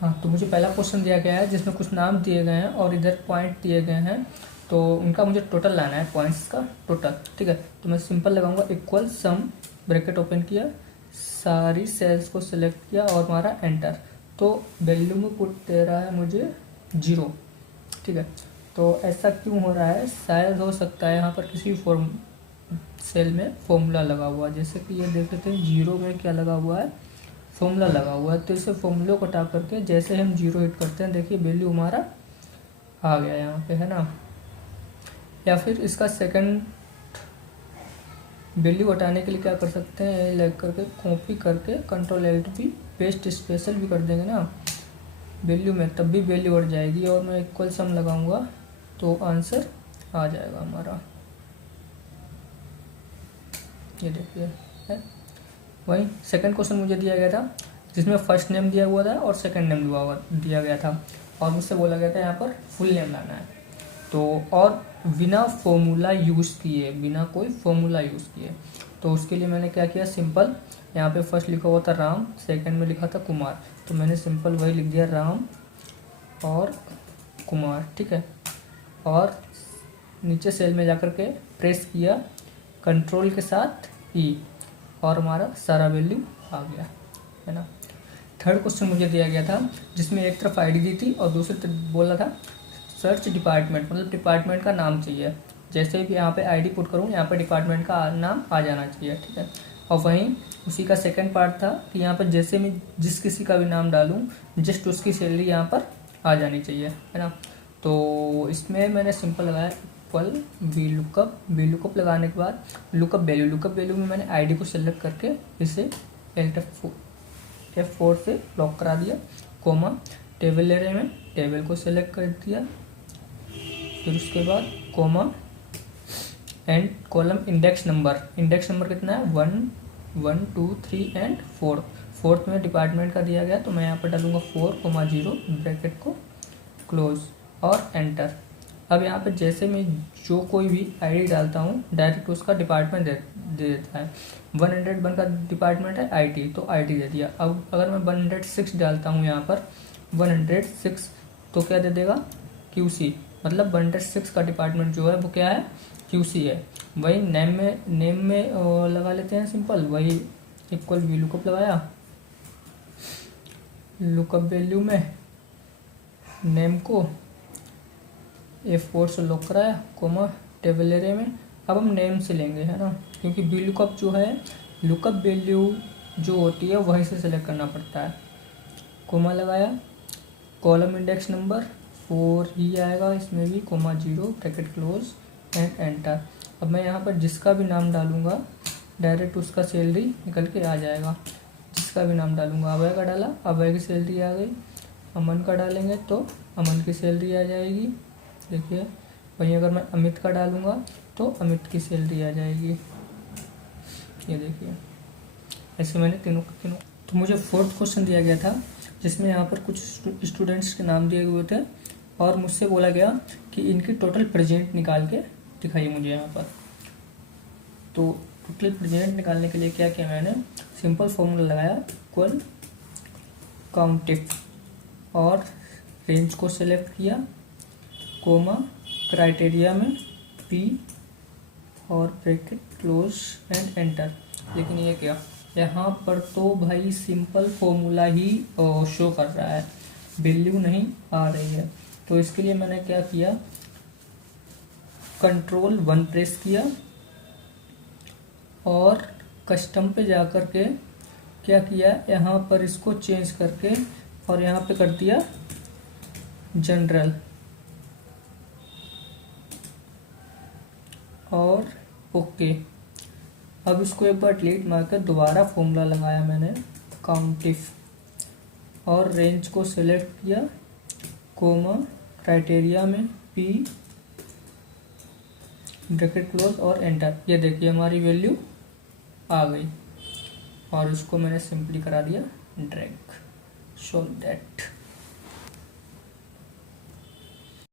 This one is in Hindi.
हाँ, तो मुझे पहला क्वेश्चन दिया गया है जिसमें कुछ नाम दिए गए हैं और इधर पॉइंट दिए गए हैं, तो उनका मुझे टोटल लाना है, पॉइंट्स का टोटल। ठीक है, तो मैं सिंपल लगाऊंगा इक्वल सम, ब्रैकेट ओपन किया, सारी सेल्स को सिलेक्ट किया और मारा एंटर। तो वैल्यू में पुट दे रहा है मुझे 0। ठीक है, तो ऐसा क्यों हो रहा है? शायद हो सकता है यहाँ पर किसी सेल में फॉर्मूला लगा हुआ है। जैसे कि ये देख लेते हैं 0 में क्या लगा हुआ है, फॉर्मूला लगा हुआ है। तो इसे फॉर्मूले को हटा करके जैसे हम 0 हिट करते हैं, देखिए वैल्यू हमारा आ गया यहाँ पे, है ना। या फिर इसका सेकंड वैल्यू हटाने के लिए क्या कर सकते हैं, लग करके कॉपी करके Ctrl+Alt+V पेस्ट स्पेशल भी कर देंगे ना वैल्यू में, तब भी वैल्यू बढ़ जाएगी। और मैं इक्वल सम लगाऊंगा तो आंसर आ जाएगा हमारा। ये देखिए है। वही सेकंड क्वेश्चन मुझे दिया गया था जिसमें फर्स्ट नेम दिया हुआ था और सेकंड नेम दिया गया था, और मुझसे बोला गया था यहाँ पर फुल नेम लाना है। तो और बिना फॉर्मूला यूज़ किए, बिना कोई फॉर्मूला यूज़ किए, तो उसके लिए मैंने क्या किया, सिंपल यहाँ पे फर्स्ट लिखा हुआ था राम, सेकंड में लिखा था कुमार, तो मैंने सिंपल वही लिख दिया राम और कुमार। ठीक है, और नीचे सेल में जाकर के प्रेस किया कंट्रोल के साथ ई, और हमारा सारा वैल्यू आ गया, है ना। थर्ड क्वेश्चन मुझे दिया गया था जिसमें एक तरफ आईडी दी थी और दूसरी तरफ बोला था सर्च डिपार्टमेंट, मतलब डिपार्टमेंट का नाम चाहिए। जैसे भी यहाँ पे आईडी पुट करूँ, यहाँ पे डिपार्टमेंट का नाम आ जाना चाहिए। ठीक है, और वहीं उसी का सेकंड पार्ट था कि यहाँ पर जैसे मैं जिस किसी का भी नाम डालूँ, जस्ट उसकी सैलरी यहाँ पर आ जानी चाहिए, है ना। तो इसमें मैंने सिंपल लगाया इक्वल वी लुकअप लगाने के बाद लुकअप वैल्यू में मैंने आईडी को सेलेक्ट करके इसे F4 से लॉक करा दिया, कोमा टेबल एरे में टेबल को सेलेक्ट कर दिया, फिर उसके बाद comma and column index number कितना है 1 1 2 3 एंड 4, फोर्थ में डिपार्टमेंट का दिया गया, तो मैं यहाँ पर डालूंगा 4,0 ब्रैकेट को क्लोज और एंटर। अब यहाँ पर जैसे मैं जो कोई भी आईडी डालता हूँ डायरेक्ट उसका डिपार्टमेंट दे देता है। 101 का डिपार्टमेंट है आईटी, तो आईटी दे दिया। अब अगर मैं 106 डालता हूँ यहाँ पर 106, तो क्या दे देगा क्यूसी, मतलब 106 का डिपार्टमेंट जो है वो क्या है, क्यूसी है। वही नेम में लगा लेते हैं सिंपल, वही इक्वल वी लुकअप लगाया, लुकअप वैल्यू में नेम को F4 से लॉक कराया, कोमा टेबल एरे में। अब हम नेम से लेंगे, है ना, क्योंकि वी लुकअप जो है लुकअप वैल्यू जो होती है वहीं से सेलेक्ट करना पड़ता है। कोमा लगाया, कॉलम इंडेक्स नंबर 4 ही आएगा इसमें भी, comma 0 bracket close and enter. अब मैं यहाँ पर जिसका भी नाम डालूंगा डायरेक्ट उसका सैलरी निकल के आ जाएगा। जिसका भी नाम डालूंगा, अभय का डाला, अभय की सैलरी आ गई। अमन का डालेंगे तो अमन की सैलरी आ जाएगी, देखिए। वहीं अगर मैं अमित का डालूंगा तो अमित की सैलरी आ जाएगी, ये देखिए। ऐसे मैंने तीनों। तो मुझे फोर्थ क्वेश्चन दिया गया था जिसमें यहाँ पर कुछ स्टूडेंट्स के नाम दिए हुए थे और मुझसे बोला गया कि इनकी टोटल प्रेजेंट निकाल के दिखाइए मुझे यहाँ पर। तो टोटल प्रेजेंट निकालने के लिए क्या किया मैंने, सिंपल फॉर्मूला लगाया इक्वल काउंटिफ, और रेंज को सेलेक्ट किया, कोमा क्राइटेरिया में P और ब्रैकेट क्लोज एंड एंटर। लेकिन ये क्या, यहाँ पर तो भाई सिंपल फॉर्मूला ही शो कर रहा है, वैल्यू नहीं आ रही है। तो इसके लिए मैंने क्या किया, Ctrl+1 प्रेस किया और कस्टम पे जा कर के क्या किया, यहाँ पर इसको चेंज करके और यहाँ पे कर दिया जनरल, और ओके। अब इसको एक बार डिलीट मार कर दोबारा फॉर्मूला लगाया मैंने काउंटिफ, और रेंज को सेलेक्ट किया, कोमा क्राइटेरिया में P ब्रैकेट क्लोज और एंटर। ये देखिए हमारी वैल्यू आ गई, और इसको मैंने सिंपली करा दिया ड्रैग, सो दैट